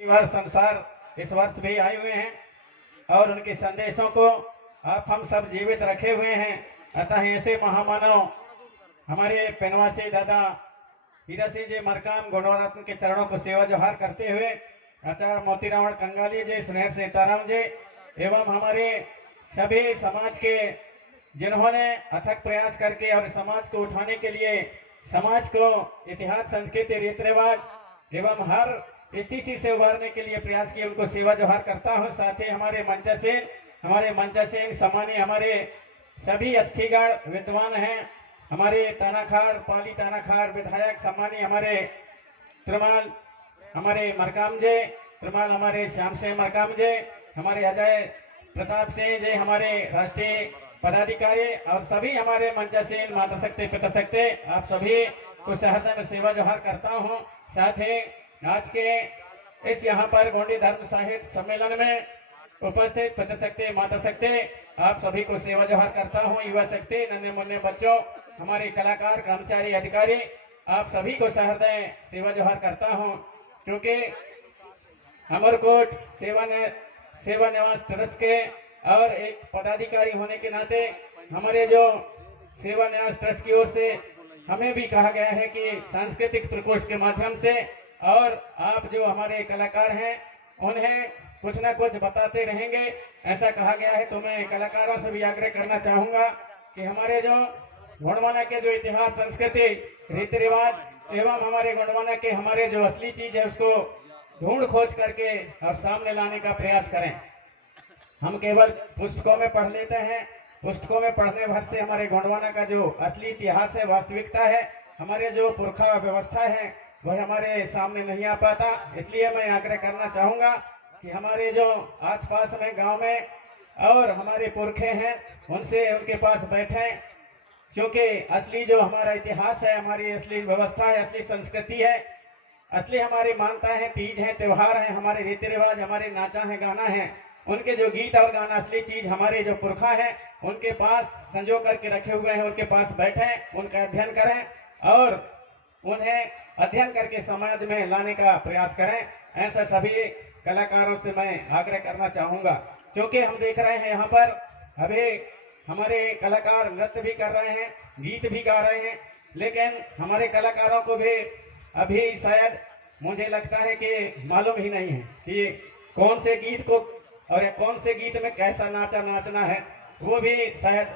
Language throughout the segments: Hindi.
वर्ष अनुसार इस वर्ष भी आए हुए हैं और उनके संदेशों को आप हम सब जीवित रखे हुए हैं। अतः ऐसे महामानव हमारे पेनवासी दादा हीरा सिंह जी मरकाम गुणवरत्न के चरणों को सेवा जोहार करते हुए आचार्य मोतीराम कंगाली जी, सुनहर सीताराम जी एवं हमारे सभी समाज के जिन्होंने अथक प्रयास करके और समाज को उठाने के लिए समाज को इतिहास, संस्कृति, रीति रिवाज एवं हर स्थिति से उभारने के लिए प्रयास किए, उनको सेवा जोहार करता हूँ। साथ ही हमारे मंचा सेन सम्मानीय हमारे सभी अच्छीगढ़ विद्वान हैं, हमारे तानाखार पाली तानाखार विधायक सम्मानीय हमारे त्रिमाल हमारे मरकाम जी, त्रिमाल हमारे श्याम सिंह मरकाम जी, हमारे अजय प्रताप सिंह जी हमारे राष्ट्रीय पदाधिकारी और सभी हमारे मंचा सेन माता शक्ति पिता शक्ति, आप सभी को सहर्ष में सेवा जोहार करता हूँ। साथ ही आज के इस यहाँ पर गोंडी धर्म साहित्य सम्मेलन में उपस्थित पिता शक्ति माता शक्ति, आप सभी को सेवा जोहार करता हूँ। युवा शक्ति, नन्हे मुन्ने बच्चों, हमारे कलाकार, कर्मचारी, अधिकारी, आप सभी को सहृदय सेवा जोहार करता हूँ। क्योंकि अमरकोट सेवा निवास ट्रस्ट के और एक पदाधिकारी होने के नाते हमारे जो सेवा निवास ट्रस्ट की ओर से हमें भी कहा गया है कि सांस्कृतिक प्रकोष्ठ के माध्यम से और आप जो हमारे कलाकार हैं उन्हें कुछ न कुछ बताते रहेंगे, ऐसा कहा गया है। तो मैं कलाकारों से भी आग्रह करना चाहूंगा कि हमारे जो गोंडवाना के जो इतिहास, संस्कृति, रीति रिवाज एवं हमारे गोंडवाना के हमारे जो असली चीज है उसको ढूंढ खोज करके और सामने लाने का प्रयास करें। हम केवल पुस्तकों में पढ़ लेते हैं, पुस्तकों में पढ़ने भर से हमारे गोंडवाना का जो असली इतिहास है, वास्तविकता है, हमारे जो पुरखा व्यवस्था है वह हमारे सामने नहीं आ पाता। इसलिए मैं आग्रह करना चाहूंगा कि हमारे जो आसपास में गांव में और हमारे पुरखे हैं उनसे उनके पास बैठें, क्योंकि असली जो हमारा इतिहास है, हमारी असली व्यवस्था है, असली संस्कृति है, असली हमारी मान्यता है, तीज है, त्योहार है, हमारे रीति रिवाज, हमारे नाचा है, गाना है, उनके जो गीत और गाना असली चीज हमारे जो पुरखा है उनके पास संजो करके रखे हुए हैं, उनके पास बैठें, उनका अध्ययन करें और उन्हें अध्ययन करके समाज में लाने का प्रयास करें। ऐसा सभी कलाकारों से मैं आग्रह करना चाहूंगा। क्योंकि हम देख रहे हैं यहाँ पर अभी हमारे कलाकार नृत्य भी कर रहे हैं, गीत भी गा रहे हैं, लेकिन हमारे कलाकारों को भी अभी शायद मुझे लगता है कि मालूम ही नहीं है कि कौन से गीत को और कौन से गीत में कैसा नाचना है, वो भी शायद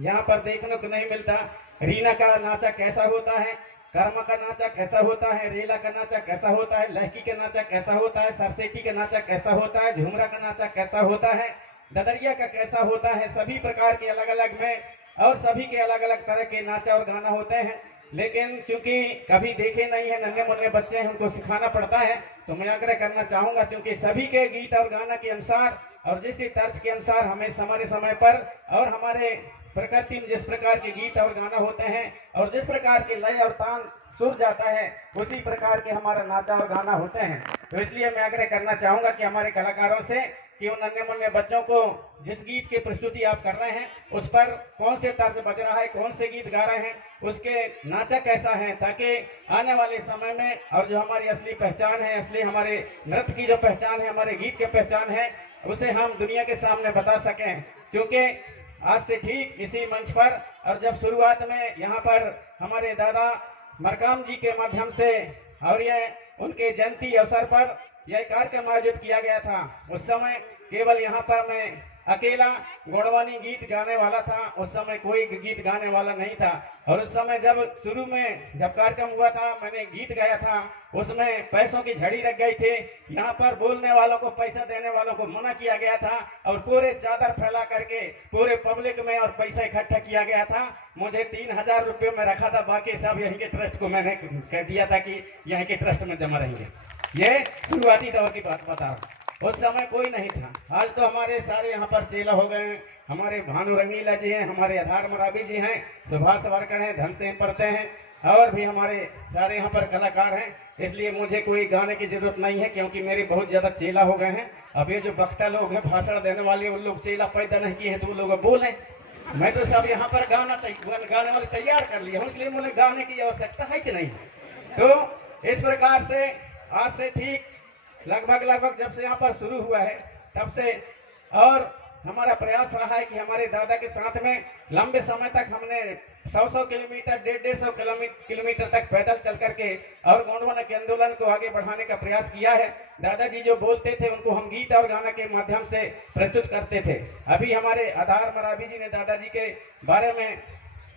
यहाँ पर देखने को नहीं मिलता। रीना का नाचा कैसा होता है, कर्म का नाचा कैसा होता है, रेला का नाचा कैसा होता है, लहकी का नाचा कैसा होता है, सरसेटी का नाचा कैसा होता है, झुमरा का नाचा कैसा होता है, ददरिया का कैसा होता है, सभी प्रकार के अलग अलग में और सभी के अलग अलग तरह के नाचा और गाना होते हैं। लेकिन चूंकि कभी देखे नहीं है, नन्हे मुन्ने बच्चे हैं, उनको सिखाना पड़ता है। तो मैं आग्रह करना चाहूंगा, क्योंकि सभी के गीत और गाना के अनुसार और जिस तर्ज के अनुसार हमें समय पर और हमारे प्रकृति में जिस प्रकार के गीत और गाना होते हैं और जिस प्रकार के लय और तान सुर जाता है, उसी प्रकार के हमारा नाचा और गाना होते हैं। तो इसलिए मैं आग्रह करना चाहूंगा कि हमारे कलाकारों से कि उन नन्हे मुन्ने बच्चों को जिस गीत की प्रस्तुति आप कर रहे हैं उस पर कौन से तर्ज बज रहा है, कौन से गीत गा रहे हैं, उसके नाचा कैसा है, ताकि आने वाले समय में और जो हमारी असली पहचान है, असली हमारे नृत्य की जो पहचान है, हमारे गीत की पहचान है, उसे हम दुनिया के सामने बता सकें। क्योंकि आज से ठीक इसी मंच पर और जब शुरुआत में यहाँ पर हमारे दादा मरकाम जी के माध्यम से और ये उनके जयंती अवसर पर यह कार्यक्रम आयोजित किया गया था, उस समय केवल यहाँ पर मैं अकेला गोंडवानी गीत गाने वाला था। उस समय कोई गीत गाने वाला नहीं था और उस समय जब शुरू में जब कार्यक्रम हुआ था, मैंने गीत गाया था, उसमें पैसों की झड़ी लग गई थी। यहाँ पर बोलने वालों को, पैसा देने वालों को मना किया गया था और पूरे चादर फैला करके पूरे पब्लिक में और पैसा इकट्ठा किया गया था। मुझे 3000 रुपये में रखा था, बाकी सब यहीं के ट्रस्ट को मैंने कह दिया था कि यहीं के ट्रस्ट में जमा रहेंगे। ये शुरुआती दौर की बात बता रहा हूँ, उस समय कोई नहीं था। आज तो हमारे सारे यहाँ पर चेला हो गए हैं, हमारे भानु रंगीला जी हैं, हमारे आधार मराबी जी हैं, सुभाष वर्कर हैं, धनसेन परते हैं और भी हमारे सारे यहाँ पर कलाकार हैं। इसलिए मुझे कोई गाने की जरूरत नहीं है, क्योंकि मेरे बहुत ज्यादा चेला हो गए हैं। अब ये जो वक्ता लोग हैं, भाषण देने वाले, उन लोग चेला पैदा नहीं किए हैं तो वो लोग बोले। मैं तो सब यहाँ पर गाने वाले तैयार कर लिया हूँ, इसलिए मुझे गाने की आवश्यकता है कि नहीं। तो इस प्रकार से आज से ठीक लगभग जब से यहाँ पर शुरू हुआ है तब से, और हमारा प्रयास रहा है कि हमारे दादा के साथ में लंबे समय तक हमने 100 किलोमीटर 150 किलोमीटर तक पैदल चल करके और गोंडवाना के आंदोलन को आगे बढ़ाने का प्रयास किया है। दादाजी जो बोलते थे उनको हम गीत और गाना के माध्यम से प्रस्तुत करते थे। अभी हमारे आधार मरावी जी ने दादाजी के बारे में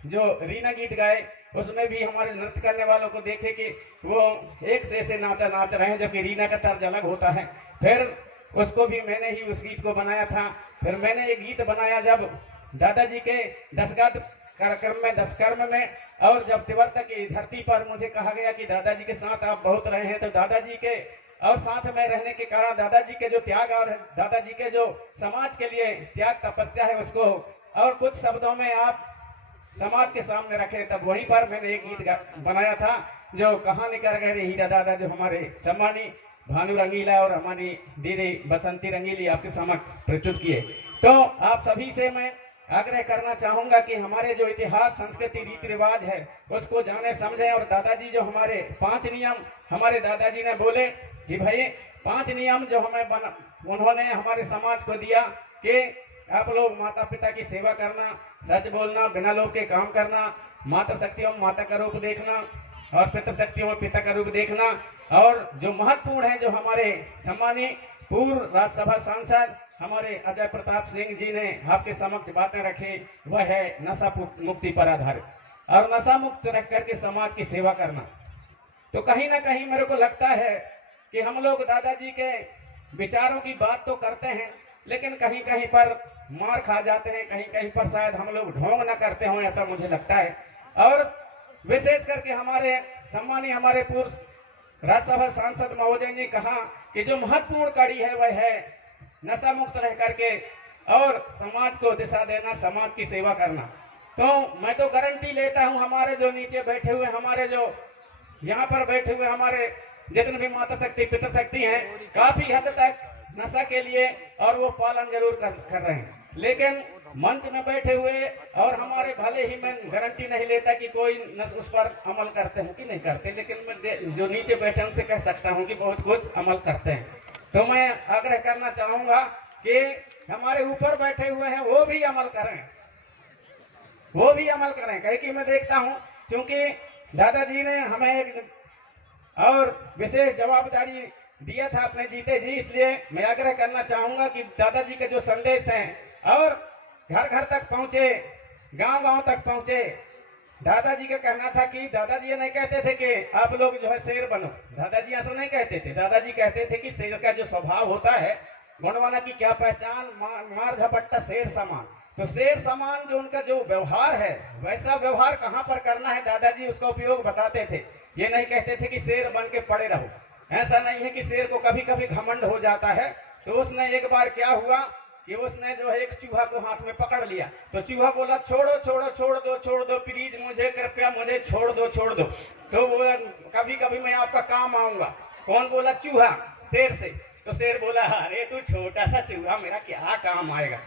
जो रीना गीत गाए, उसमें भी हमारे नृत्य करने वालों को देखे कि वो एक से ऐसे नाच रहे हैं, जबकि रीना का तर्ज अलग होता है। फिर उसको भी मैंने ही उस गीत को बनाया था। फिर मैंने एक गीत बनाया जब दादाजी के दशगाद कार्यक्रम में, दशकर्म में, और जब तिब्बत की धरती पर मुझे कहा गया कि दादाजी के साथ आप बहुत रहे हैं, तो दादाजी के और साथ में रहने के कारण दादाजी के जो त्याग और दादाजी के जो समाज के लिए त्याग तपस्या है उसको और कुछ शब्दों में आप समाज के सामने रखे। तब वहीं पर मैंने एक गीत बनाया था जो कहानी कर गए हीरा दादा, जो हमारे सम्मानी भानु रंगीला और हमारी दीदी बसंती रंगीली आपके समक्ष प्रस्तुत किए। तो आप सभी से मैं आग्रह करना चाहूंगा कि हमारे जो इतिहास, संस्कृति, रीति रिवाज है उसको जाने समझें। और दादाजी जो हमारे 5 नियम हमारे दादाजी ने बोले कि भाई 5 नियम जो उन्होंने हमारे समाज को दिया कि आप लोग माता पिता की सेवा करना, सच बोलना, बिना लोभ के काम करना, मातृशक्तियों में माता का रूप देखना और पितृशक्तियों में पिता का रूप देखना। और जो महत्वपूर्ण है, जो हमारे सम्मानीय पूर्व राज्यसभा सांसद हमारे अजय प्रताप सिंह जी ने आपके समक्ष बातें रखी, वह है नशा मुक्ति पर आधारित और नशा मुक्त रख करके समाज की सेवा करना। तो कहीं ना कहीं मेरे को लगता है कि हम लोग दादाजी के विचारों की बात तो करते हैं, लेकिन कहीं कहीं पर मार खा जाते हैं, कहीं कहीं पर शायद हम लोग ढोंग न करते हों, ऐसा मुझे लगता है। और विशेष करके हमारे सम्मानीय हमारे पूर्व राज्यसभा सांसद महोदय ने कहा कि जो महत्वपूर्ण कड़ी है वह है नशा मुक्त रह करके और समाज को दिशा देना, समाज की सेवा करना। तो मैं तो गारंटी लेता हूं, हमारे जो नीचे बैठे हुए, हमारे जो यहाँ पर बैठे हुए हमारे जितने भी माता शक्ति पिता शक्ति हैं, काफी हद तक नशा के लिए और वो पालन जरूर कर रहे हैं। लेकिन मंच में बैठे हुए और हमारे भले ही मैं गारंटी नहीं लेता कि कोई उस पर अमल करते हैं कि नहीं करते, लेकिन मैं जो नीचे बैठे उनसे कह सकता हूं कि बहुत कुछ अमल करते हैं। तो मैं आग्रह करना चाहूंगा कि हमारे ऊपर बैठे हुए हैं वो भी अमल करें, वो भी अमल करें। कहीं कि मैं देखता हूं, क्योंकि दादाजी ने हमें एक और विशेष जवाबदारी दिया था अपने जीते जी, इसलिए मैं आग्रह करना चाहूंगा कि दादाजी के जो संदेश हैं और घर घर तक पहुंचे, गांव गांव तक पहुंचे। दादाजी का कहना था कि दादाजी ये नहीं कहते थे कि आप लोग जो है शेर बनो, दादाजी ऐसा नहीं कहते थे। दादाजी कहते थे कि शेर का जो स्वभाव होता है, गोंडवाना की क्या पहचान, मार झपट्टा शेर समान। तो शेर समान जो उनका जो व्यवहार है, वैसा व्यवहार कहाँ पर करना है, दादाजी उसका उपयोग बताते थे। ये नहीं कहते थे कि शेर बन के पड़े रहो। ऐसा नहीं है कि शेर को कभी कभी घमंड हो जाता है। तो उसने एक बार क्या हुआ कि उसने जो है एक चूहा को हाथ में पकड़ लिया, तो चूहा बोला छोड़ो छोड़ो छोड़ दो प्लीज, मुझे कृपया मुझे छोड़ दो। तो वो कभी कभी मैं आपका काम आऊंगा। कौन बोला? चूहा शेर से। तो शेर बोला अरे तू छोटा सा चूहा, मेरा क्या काम आएगा,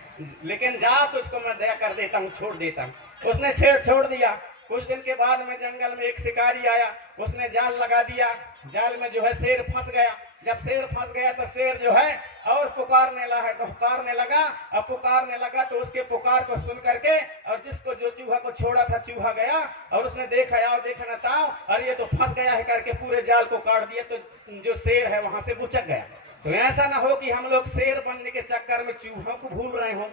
लेकिन जा तुझको मैं दया कर देता हूँ, छोड़ देता हूँ। उसने शेर छोड़ दिया। कुछ दिन के बाद में जंगल में एक शिकारी आया, उसने जाल लगा दिया, जाल में जो है शेर फंस गया। जब शेर फंस गया तो शेर जो है और पुकारने लगा तो उसके पुकार को सुन करके और जिसको जो चूहा को छोड़ा था, चूहा गया और उसने देखा न था और ये तो फंस गया है करके पूरे जाल को काट दिया। तो जो शेर है वहां से बुचक गया। तो ऐसा ना हो कि हम लोग शेर बनने के चक्कर में चूहों को भूल रहे हों,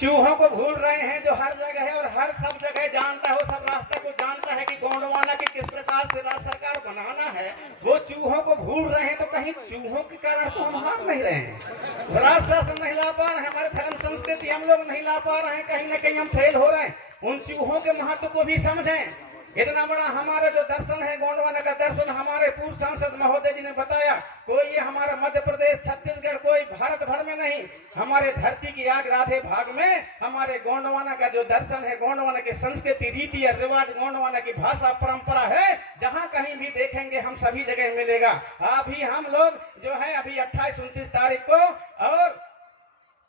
चूहों को भूल रहे हैं जो हर जगह है और हर सब जगह जानता है, वो सब रास्ता को जानता है कि गोंडवाना की किस प्रकार से राज्य सरकार बनाना है। वो चूहों को भूल रहे हैं, तो कहीं चूहों के कारण तो हम हार नहीं रहे हैं, राज शासन नहीं ला पा रहे हैं, हमारे धर्म संस्कृति हम लोग नहीं ला पा रहे हैं, कहीं ना कहीं हम फेल हो रहे हैं। उन चूहों के महत्व को भी समझें। इतना बड़ा हमारा जो दर्शन है, गोंडवाना का दर्शन, हमारे पूर्व सांसद महोदय जी ने बताया, कोई ये हमारा मध्य प्रदेश, छत्तीसगढ़, कोई भारत भर में नहीं, हमारे धरती की आग राधे भाग में हमारे गोंडवाना का जो दर्शन है, गोंडवाना की संस्कृति, रीति और रिवाज, गोंडवाना की भाषा परंपरा है, जहां कहीं भी देखेंगे हम सभी जगह मिलेगा। अभी हम लोग जो है अभी 28-29 तारीख को और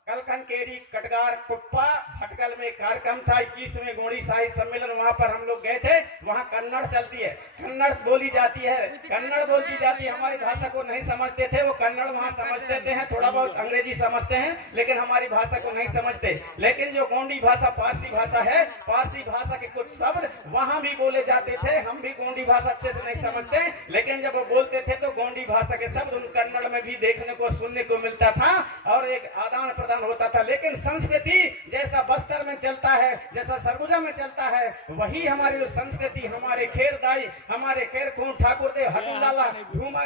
कलकनकेरी कटगार कुप्पा भटकल में कार्यक्रम था 21वें गोंडी साहित्य सम्मेलन। वहां पर हम लोग गए थे। वहां कन्नड़ चलती है, कन्नड़ बोली जाती है, कन्नड़ बोली जाती है। हमारी भाषा को नहीं समझते थे, वो कन्नड़ वहां समझते थे, थोड़ा बहुत अंग्रेजी समझते हैं, लेकिन हमारी भाषा को नहीं समझते। लेकिन जो गोंडी भाषा पारसी भाषा है, पारसी भाषा के कुछ शब्द वहां भी बोले जाते थे। हम भी गोंडी भाषा अच्छे से नहीं समझते, लेकिन जब वो बोलते थे तो गोंडी भाषा के शब्द उन कन्नड़ में भी देखने को सुनने को मिलता था और एक आदान प्रदान होता था। लेकिन संस्कृति जैसा बस्तर में चलता है, जैसा सरगुजा में चलता है, वही हमारी जो संस्कृति, हमारे खेर दाई, हमारे खेर खून ठाकुर देव, हटू लाला,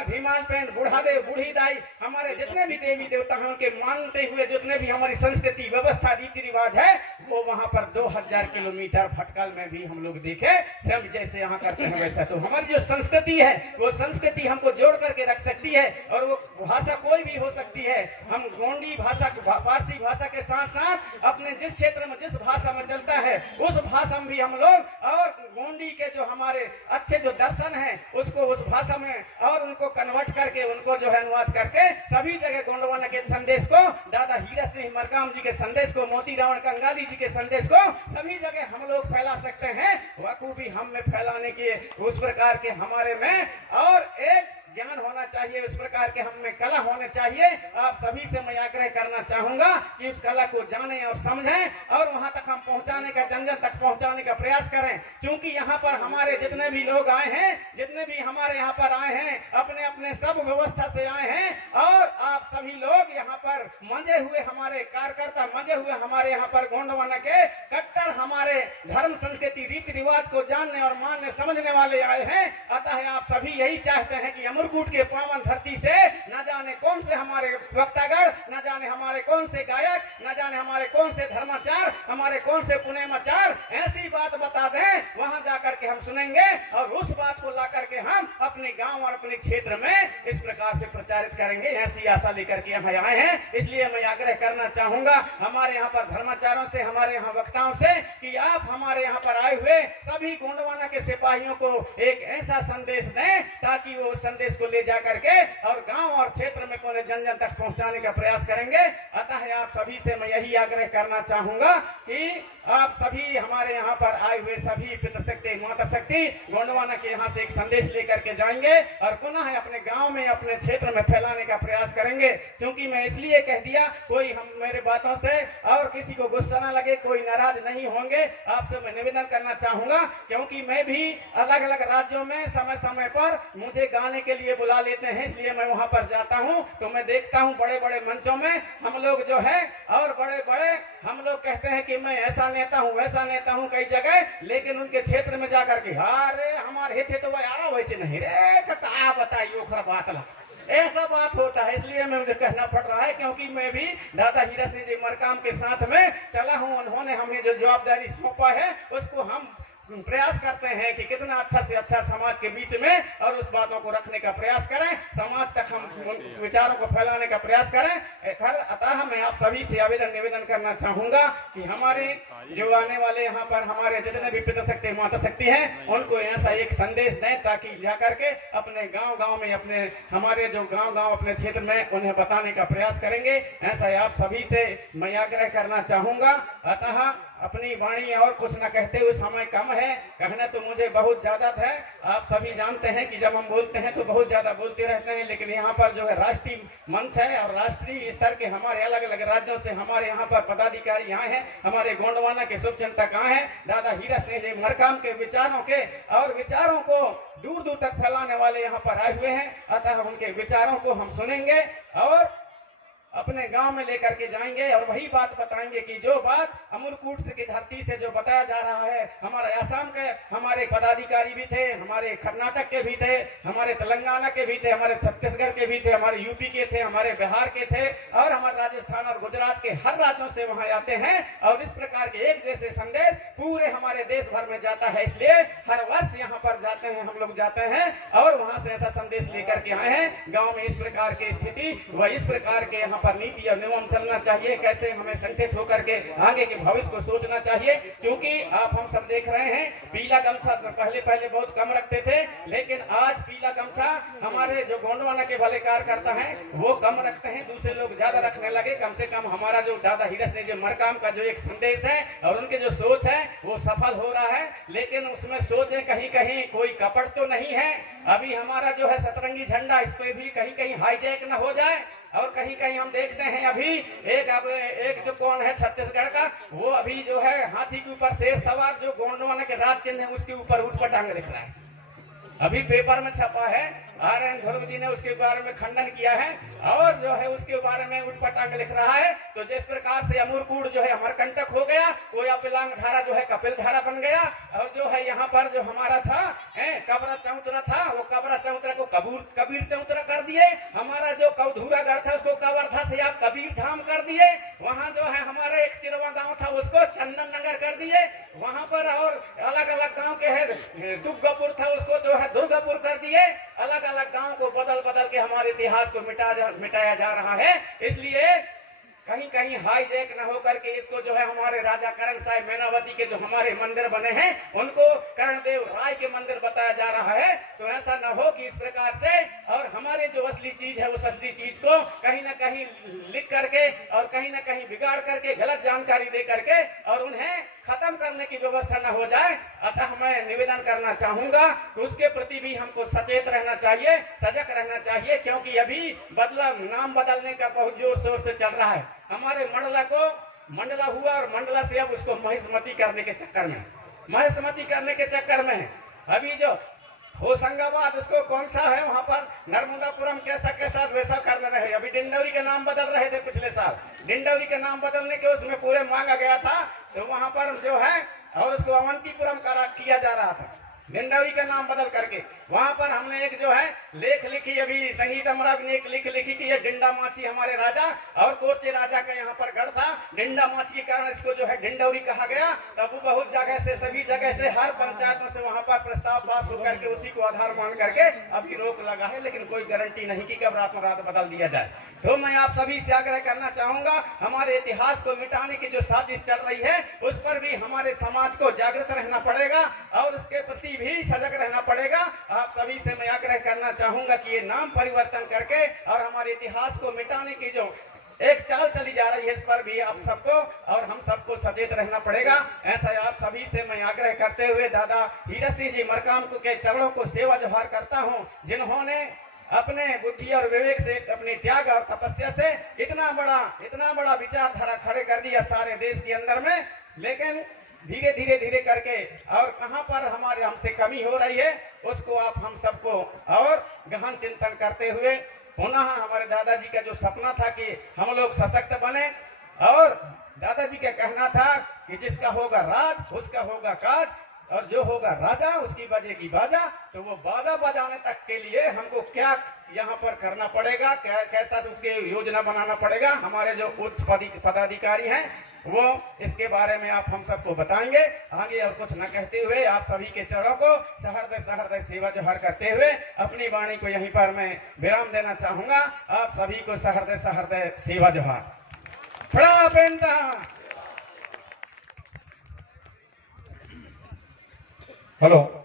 भीमान पेन, बुढ़ा देव, बूढ़ी दाई, हमारे जितने भी देवी देवताओं के मानते हुए जितने भी हमारी संस्कृति व्यवस्था रीति रिवाज है, वो वहां पर 2000 किलोमीटर भटकल में भी हम लोग देखे। हम जैसे यहाँ करते हैं वैसा। तो हमारी जो संस्कृति है, वो संस्कृति हमको जोड़ करके रख सकती है और वो भाषा कोई भी हो सकती है। हम गोंडी भाषा, पारसी भाषा के साथ साथ अपने जिस क्षेत्र में जिस भाषा में चलता है उस भाषा में भी हम लोग और गोंडी के जो हमारे अच्छे जो दर्शन है उसको उस भाषा में और उनको कन्वर्ट करके उनको जो है अनुवाद करके सभी जगह गोंडवाना के संदेश को, दादा हीरा सिंह मरकाम जी के संदेश को, मोती रावण कंगाली जी के संदेश को सभी जगह हम लोग फैला सकते हैं। बखूबी हम में फैलाने की उस प्रकार के हमारे में और एक ज्ञान होना चाहिए, उस प्रकार के हम में कला होने चाहिए। आप सभी से मैं आग्रह करना चाहूंगा कि उस कला को जानें और समझें और वहां तक हम पहुंचाने का, जन जन तक पहुंचाने का प्रयास करें। क्योंकि यहाँ पर हमारे जितने भी लोग आए हैं, जितने भी हमारे यहाँ पर आए हैं, अपने अपने सब व्यवस्था से आए हैं और आप सभी लोग यहाँ पर मंजे हुए हमारे कार्यकर्ता, मंजे हुए हमारे यहाँ पर गोंडवाना के कट्टर हमारे धर्म संस्कृति रीति रिवाज को जानने और मानने समझने वाले आए हैं। अतः आप सभी यही चाहते हैं कि अमरकूट के पावन धरती से न जाने कौन से हमारे वक्तागण, न जाने हमारे कौन से गायक, न जाने हमारे कौन से धर्माचार, हमारे कौन से पुनेमाचार ऐसी बात बता दें, वहां जाकर के हम सुनेंगे और उस बात को ला करके हम अपने गांव और अपने क्षेत्र में इस प्रकार से प्रचारित करेंगे। ऐसी आशा लेकर के हम आए हैं। इसलिए मैं आग्रह करना चाहूंगा हमारे यहाँ पर धर्माचारों से, हमारे यहाँ वक्ताओं से कि आप हमारे यहाँ पर आए हुए सभी गोंडवाना के सिपाहियों को एक ऐसा संदेश दें ताकि वो संदेश को ले जाकर के और गांव और क्षेत्र में कोने जन जन तक पहुंचाने का प्रयास करेंगे। अतः आप सभी से मैं यही आग्रह करना चाहूंगा कि आप सभी हमारे यहाँ पर आए हुए सभी पितृशक्ति, माता शक्ति गोंडवाना के यहाँ से एक संदेश लेकर के जाएंगे और पुनः अपने गांव में, अपने क्षेत्र में फैलाने का प्रयास करेंगे। क्योंकि मैं इसलिए कह दिया, कोई हम मेरे बातों से और किसी को गुस्सा ना लगे, कोई नाराज नहीं होंगे। आपसे मैं निवेदन करना चाहूंगा क्योंकि मैं भी अलग अलग राज्यों में समय समय पर मुझे गाने के लिए बुला लेते हैं, इसलिए मैं वहां पर जाता हूं तो मैं देखता हूं बड़े बड़े मंचों में हम लोग जो है और बड़े बड़े हम लोग कहते हैं कि मैं ऐसा नेता हूं, वैसा नेता हूं कई जगह, लेकिन उनके क्षेत्र में जाकर के अरे हमारे हित तो वह आवा वैसे नहीं रे का बताइयो खर बात ला, ऐसा बात होता है। इसलिए मैं मुझे कहना पड़ रहा है क्योंकि मैं भी दादा हीरा सिंह जी मरकाम के साथ में चला हूं। उन्होंने हमें जो जवाबदारी सौंपा है उसको हम प्रयास करते हैं कि कितना अच्छा से अच्छा समाज के बीच में और उस बातों को रखने का प्रयास करें, समाज तक हम विचारों को फैलाने का प्रयास करें। अतः मैं आप सभी से आवेदन निवेदन करना चाहूंगा कि हमारे जो आने वाले यहाँ पर हमारे जितने भी पितृशक्ति, माता शक्ति हैं, उनको ऐसा एक संदेश दें ताकि जाकर के अपने गांव गांव में, अपने हमारे जो गांव गांव अपने क्षेत्र में उन्हें बताने का प्रयास करेंगे। ऐसा आप सभी से मैं आग्रह करना चाहूंगा। अतः अपनी वाणी और कुछ न कहते हुए, समय कम है, कहना तो मुझे बहुत ज्यादा है। आप सभी जानते हैं कि जब हम बोलते हैं तो बहुत ज्यादा बोलते रहते हैं, लेकिन यहाँ पर जो है राष्ट्रीय मंच है और राष्ट्रीय स्तर के हमारे अलग अलग राज्यों से हमारे यहाँ पर पदाधिकारी आए हैं, हमारे गोंडवाना के शुभचिंतक आए हैं, दादा हीरा सिंह जी मरकाम के विचारों के और विचारों को दूर दूर तक फैलाने वाले यहाँ पर आए हुए हैं। अतः उनके विचारों को हम सुनेंगे और अपने गांव में लेकर के जाएंगे और वही बात बताएंगे कि जो बात अमरकूट की धरती से जो बताया जा रहा है, हमारे असम के हमारे पदाधिकारी भी थे, हमारे कर्नाटक के भी थे, हमारे तेलंगाना के भी थे, हमारे छत्तीसगढ़ के भी थे, हमारे यूपी के थे, हमारे बिहार के थे और हमारे राजस्थान और गुजरात के हर राज्यों से वहां आते हैं और इस प्रकार के एक जैसे संदेश पूरे हमारे देश भर में जाता है। इसलिए हर वर्ष यहाँ पर जाते हैं, हम लोग जाते हैं और वहां से ऐसा संदेश लेकर के आए हैं। गाँव में इस प्रकार की स्थिति व इस प्रकार के यहाँ पर नीति और नियम चलना चाहिए, कैसे हमें संगठित होकर के आगे के भविष्य को सोचना चाहिए। क्योंकि आप हम सब देख रहे हैं पीला गमछा पहले पहले बहुत कम रखते थे, लेकिन आज पीला गमछा हमारे जो गोंडवाना के भले कार्यकर्ता हैं वो कम रखते हैं, दूसरे लोग ज्यादा रखने लगे। कम से कम हमारा जो दादा हीरक सिंह जी मरकाम का जो एक संदेश है और उनके जो सोच है वो सफल हो रहा है, लेकिन उसमें सोचे कहीं कहीं कोई कपट तो नहीं है। अभी हमारा जो है सतरंगी झंडा, इस पे भी कहीं कहीं हाईजैक न हो जाए। और कहीं कहीं हम देखते हैं अभी एक जो कौन है छत्तीसगढ़ का, वो अभी जो है हाथी के ऊपर शेर सवार जो गोंडवाना के राज चिन्ह है उसके ऊपर उठपटांग लिख रहा है। अभी पेपर में छपा है, आर.एन. ध्रुव जी ने उसके बारे में खंडन किया है और जो है उसके बारे में उठपटांग लिख रहा है। तो जिस प्रकार से अमरकूट जो है अमरकंटक हो गया, कोया पिलांग धारा जो है कपिल धारा बन गया, और जो है यहाँ पर जो हमारा था कबरा चौतरा था, वो कबरा चौतरा को कबीर चौतरा कर दिए। हमारा जो कौधूरा गढ़ था उसको कवर्धा से आप कबीर धाम कर दिए। वहाँ जो है हमारा एक चिरवा गांव था उसको चंदन नगर कर दिए। वहाँ पर और अलग अलग गांव के है दुर्गापुर था उसको जो है दुर्गापुर कर दिए। अलग अलग गांव को बदल बदल के हमारे इतिहास को मिटाया जा रहा है। इसलिए कहीं कहीं हाईजैक न होकर के इसको जो है हमारे राजा करण साहब मैनावती के जो हमारे मंदिर बने हैं उनको कर्णदेव राय के मंदिर बताया जा रहा है। तो ऐसा न हो कि इस प्रकार से और हमारे जो असली चीज है उस असली चीज को कहीं न कहीं लिख करके और कहीं न कहीं बिगाड़ करके गलत जानकारी दे करके और उन्हें खत्म करने की व्यवस्था न हो जाए। अतः मैं निवेदन करना चाहूंगा कि उसके प्रति भी हमको सचेत रहना चाहिए, सजग रहना चाहिए, क्योंकि अभी नाम बदलने का बहुत जोर शोर से चल रहा है। हमारे मंडला को मंडला हुआ और मंडला से अब उसको महिष्मती करने के चक्कर में है। अभी जो होशंगाबाद उसको कौन सा है वहां पर नर्मदापुरम कैसा वैसा करने रहे। अभी डिंडौरी के नाम बदल रहे थे पिछले साल, डिंडौरी के नाम बदलने के उसमें पूरे मांगा गया था, तो वहां पर जो है और उसको अवंतीपुरम किया जा रहा था डिंडौरी का नाम बदल करके। वहां पर हमने एक जो है लेख लिखी, अभी संगीत अमराव ने एक लिख लिखी कि ये डिंडा माछी हमारे राजा और कोचे राजा का यहाँ पर गढ़ था। डिंडा माछी के कारण इसको जो है डिंडौरी कहा गया। तब बहुत जगह से सभी जगह से हर पंचायतों से वहां पर प्रस्ताव पास होकर के उसी को आधार मान करके अभी रोक लगा है, लेकिन कोई गारंटी नहीं कि कब रात में रात बदल दिया जाए। तो मैं आप सभी से आग्रह करना चाहूंगा, हमारे इतिहास को मिटाने की जो साजिश चल रही है उस पर भी हमारे समाज को जागृत रहना पड़ेगा और उसके प्रति भी सजग रहना पड़ेगा। आप सभी से मैं आग्रह करना चाहूंगा कि ये नाम परिवर्तन करके और हमारे इतिहास को मिटाने की जो एक चाल चली जा रही है इस पर भी आप सबको और हम सबको सचेत रहना पड़ेगा। ऐसा आप सभी से मैं आग्रह करते हुए दादा हीरक सिंह जी मरकाम के चरणों को सेवा जोहार करता हूँ, जिन्होंने अपने बुद्धि और विवेक से अपने त्याग और तपस्या से इतना बड़ा विचारधारा खड़े कर दिया सारे देश के अंदर में। लेकिन धीरे करके और कहां पर हमारे हमसे कमी हो रही है उसको आप हम सबको और गहन चिंतन करते हुए पुनः हमारे दादाजी का जो सपना था कि हम लोग सशक्त बने, और दादाजी का कहना था कि जिसका होगा राज उसका होगा काज और जो होगा राजा उसकी बजेगी बाजा। तो वो बाजा बजाने तक के लिए हमको क्या यहाँ पर करना पड़ेगा, कैसा उसके योजना बनाना पड़ेगा, हमारे जो उच्च पदाधिकारी हैं वो इसके बारे में आप हम सबको बताएंगे। आगे और कुछ न कहते हुए आप सभी के चरणों को सहृदय सेवा जोहार करते हुए अपनी वाणी को यहीं पर मैं विराम देना चाहूंगा। आप सभी को सहृदय सेवा जोहार। हेलो।